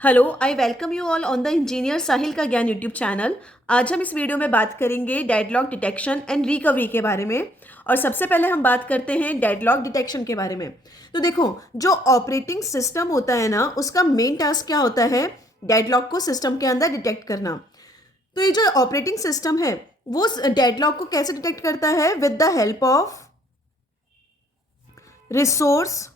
Hello, I welcome you all on the engineer Sahil का ज्ञान YouTube channel. आज हम इस वीडियो में बात करेंगे डेडलॉक डिटेक्शन एंड रिकवरी के बारे में। और सबसे पहले हम बात करते हैं डेडलॉक डिटेक्शन के बारे में। तो देखो, जो ऑपरेटिंग सिस्टम होता है ना, उसका मेन टास्क क्या होता है? डेडलॉक को सिस्टम के अंदर डिटेक्ट करना। तो ये जो ऑपरेटिंग सिस्टम है वो डेडलॉक को कैसे डिटेक्ट करता है? With the help of resource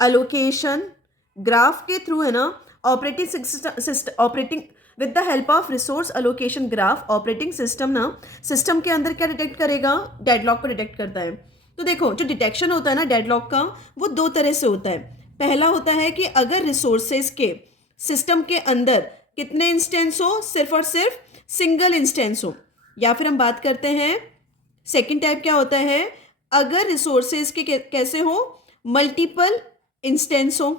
allocation graph के थ्रू, है ना। Operating with the help of resource allocation graph, operating system ना सिस्टम के अंदर क्या डिटेक्ट करेगा? डेडलॉक को डिटेक्ट करता है। तो देखो, जो डिटेक्शन होता है ना डेडलॉक का, वो दो तरह से होता है। पहला होता है कि अगर रिसोर्सेज के सिस्टम के अंदर कितने इंस्टेंस हो? सिर्फ और सिर्फ सिंगल इंस्टेंस हो। या फिर हम बात करते हैं सेकेंड टाइप, क्या होता है? अगर रिसोर्सेज के कैसे हो? मल्टीपल इंस्टेंस हो।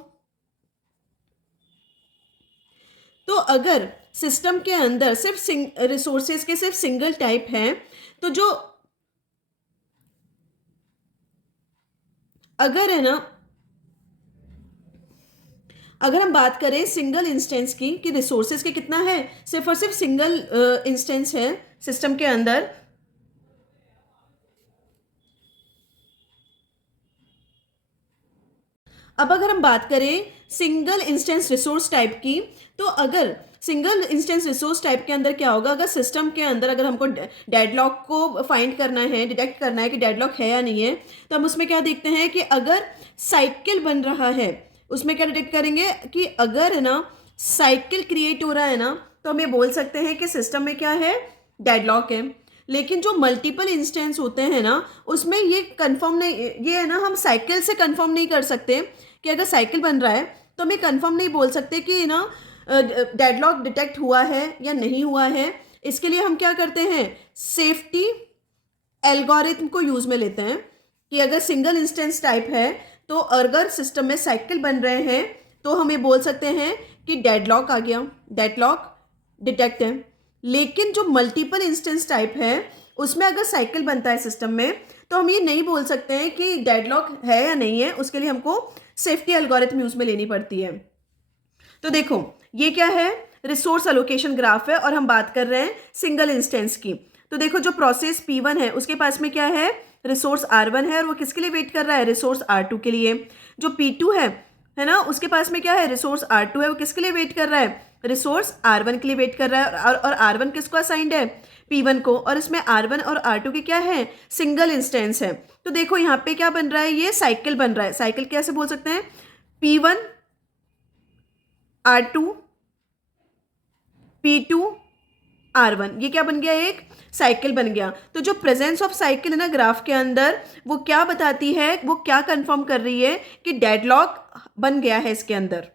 तो अगर सिस्टम के अंदर सिर्फ रिसोर्सेज के सिर्फ सिंगल टाइप हैं, तो जो अगर है ना, अगर हम बात करें सिंगल इंस्टेंस की, कि रिसोर्सेज के कितना है? सिर्फ और सिर्फ सिंगल इंस्टेंस है सिस्टम के अंदर। अब अगर हम बात करें सिंगल इंस्टेंस रिसोर्स टाइप की, तो अगर सिंगल इंस्टेंस रिसोर्स टाइप के अंदर क्या होगा? अगर सिस्टम के अंदर अगर हमको डेडलॉक को फाइंड करना है, डिटेक्ट करना है कि डेडलॉक है या नहीं है, तो हम उसमें क्या देखते हैं कि अगर साइकिल बन रहा है, उसमें क्या डिटेक्ट करेंगे कि अगर है ना साइकिल क्रिएट हो रहा है ना, तो हम ये बोल सकते हैं कि सिस्टम में क्या है? डेडलॉक है। लेकिन जो मल्टीपल इंस्टेंस होते हैं ना, उसमें ये कंफर्म नहीं, ये है ना, हम साइकिल से कंफर्म नहीं कर सकते कि अगर साइकिल बन रहा है तो हम ये कंफर्म नहीं बोल सकते कि ना डेडलॉक डिटेक्ट हुआ है या नहीं हुआ है। इसके लिए हम क्या करते हैं? सेफ्टी एल्गोरिथम को यूज में लेते हैं कि अगर सिंगल इंस्टेंस टाइप है, तो अगर सिस्टम में साइकिल बन रहे हैं, तो हम ये बोल सकते हैं कि डेडलॉक आ गया, डेडलॉक डिटेक्ट है। लेकिन जो मल्टीपल इंस्टेंस टाइप है, उसमें अगर साइकिल बनता है सिस्टम में, तो हम ये नहीं बोल सकते हैं कि डेडलॉक है या नहीं है। उसके लिए हमको सेफ्टी एल्गोरिथम यूज में लेनी पड़ती है। तो देखो, ये क्या है? रिसोर्स अलोकेशन ग्राफ है और हम बात कर रहे हैं सिंगल इंस्टेंस की। तो देखो, जो प्रोसेस P1 है उसके पास में क्या है? रिसोर्स R1 है और वो किसके लिए वेट कर रहा है? रिसोर्स R2 के लिए। जो P2 है ना, उसके पास में क्या है? रिसोर्स R2 है, वो किसके लिए वेट कर रहा है? रिसोर्स R1 के लिए वेट कर रहा है। और R1 किसको असाइंड है? P1 को। और इसमें R1 और R2 के क्या है? सिंगल इंस्टेंस है। तो देखो, यहाँ पे क्या बन रहा है? ये साइकिल बन रहा है। साइकिल कैसे बोल सकते हैं? P1 R2 P2 R1, ये क्या बन गया? एक साइकिल बन गया। तो जो प्रेजेंस ऑफ साइकिल है ना ग्राफ के अंदर, वो क्या बताती है? वो क्या कंफर्म कर रही है कि डेडलॉक बन गया है इसके अंदर।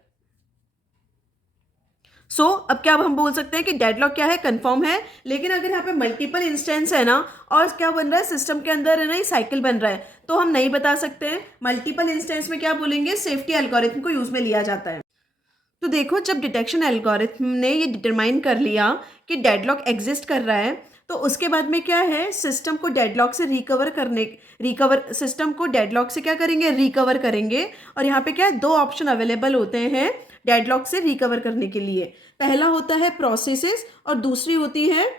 अब क्या हम बोल सकते हैं कि डेडलॉक क्या है? कंफर्म है। लेकिन अगर यहाँ पे मल्टीपल इंस्टेंस है ना, और क्या बन रहा है सिस्टम के अंदर, है ना, ये साइकिल बन रहा है, तो हम नहीं बता सकते हैं। मल्टीपल इंस्टेंस में क्या बोलेंगे? सेफ्टी एल्गोरिथम को यूज में लिया जाता है। तो देखो, जब डिटेक्शन एल्गोरिथम ने ये डिटरमाइन कर लिया कि डेडलॉक एग्जिस्ट कर रहा है, तो उसके बाद में क्या है? सिस्टम को डेडलॉक से सिस्टम को डेडलॉक से क्या करेंगे? रिकवर करेंगे। और यहाँ पे क्या है? दो ऑप्शन अवेलेबल होते हैं डेडलॉक से रिकवर करने के लिए। पहला होता है प्रोसेसेस और दूसरी होती है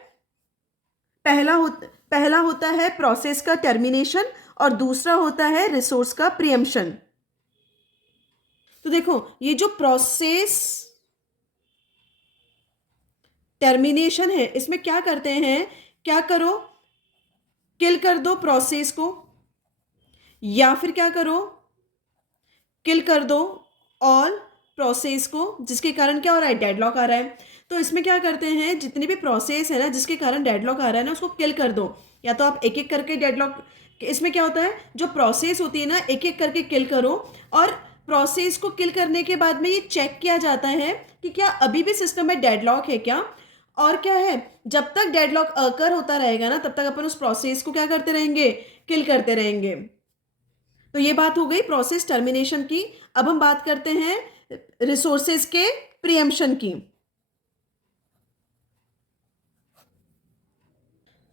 पहला होता है प्रोसेस का टर्मिनेशन और दूसरा होता है रिसोर्स का प्रीएम्पशन। तो देखो, ये जो प्रोसेस टर्मिनेशन है, इसमें क्या करते हैं? क्या करो? किल कर दो प्रोसेस को, या फिर क्या करो? किल कर दो ऑल प्रोसेस को, जिसके कारण क्या हो रहा है? डेडलॉक आ रहा है। तो इसमें क्या करते हैं? जितनी भी प्रोसेस है ना जिसके कारण डेडलॉक आ रहा है ना, उसको किल कर दो। या तो आप एक एक करके डेडलॉक, इसमें क्या होता है? जो प्रोसेस होती है ना, एक एक करके किल करो। और प्रोसेस को किल करने के बाद में ये चेक किया जाता है कि क्या अभी भी सिस्टम में डेडलॉक है क्या। और क्या है, जब तक डेडलॉक अकर होता रहेगा ना, तब तक अपन उस प्रोसेस को क्या करते रहेंगे? किल करते रहेंगे। तो ये बात हो गई प्रोसेस टर्मिनेशन की। अब हम बात करते हैं रिसोर्सेज के प्रीएम्पशन की।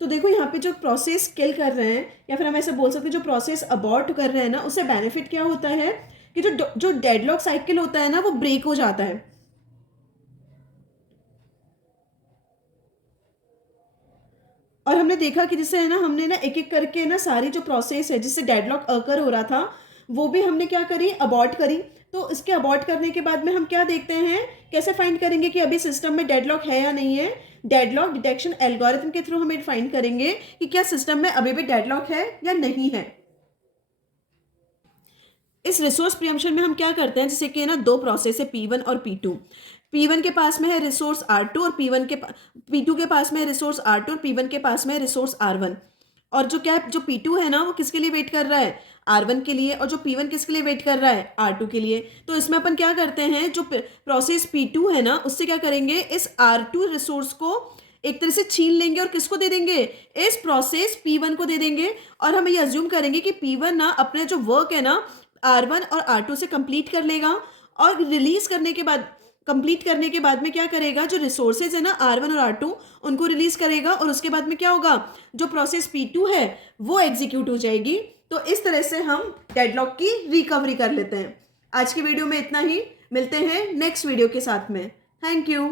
तो देखो, यहाँ पे जो प्रोसेस किल कर रहे हैं, या फिर हम ऐसे बोल सकते हैं जो प्रोसेस अबॉर्ट कर रहे हैं ना, उससे बेनिफिट क्या होता है? कि जो डेडलॉक साइकिल होता है ना वो ब्रेक हो जाता है। और हमने देखा कि जैसे है ना, हमने ना एक एक करके ना सारी जो प्रोसेस है जिससे डेडलॉक अकर हो रहा था वो भी हमने क्या करी, अबॉर्ट करी। तो इसके अबॉर्ट करने के बाद में हम क्या देखते हैं, कैसे फाइंड करेंगे कि अभी सिस्टम में डेडलॉक है या नहीं है। डेडलॉक डिटेक्शन एल्गोरिथम के थ्रू हम फाइंड करेंगे कि क्या सिस्टम में अभी भी डेडलॉक है या नहीं है। इस रिसोर्स प्रियम्पशन में हम क्या करते हैं, जैसे कि ना दो प्रोसेस है P1 और P2। P1 के पास में है रिसोर्स R2 और P2 के पास में है रिसोर्स R2 और P1 के पास में है रिसोर्स R1। और जो क्या है, जो P2 है ना वो किसके लिए वेट कर रहा है, R1 के लिए, और जो P1 किसके लिए वेट कर रहा है, R2 के लिए। तो इसमें अपन क्या करते हैं, जो प्रोसेस P2 है ना उससे क्या करेंगे, इस R2 रिसोर्स को एक तरह से छीन लेंगे और किसको दे देंगे, इस प्रोसेस P1 को दे देंगे। और हम ये अज्यूम करेंगे कि P1 ना अपने जो वर्क है ना R1 और R2 से कंप्लीट कर लेगा, और रिलीज करने के बाद, कंप्लीट करने के बाद में क्या करेगा, जो रिसोर्सेज है ना R1 और R2 उनको रिलीज करेगा, और उसके बाद में क्या होगा, जो प्रोसेस P2 है वो एग्जीक्यूट हो जाएगी। तो इस तरह से हम डेडलॉक की रिकवरी कर लेते हैं। आज की वीडियो में इतना ही, मिलते हैं नेक्स्ट वीडियो के साथ में। Thank you.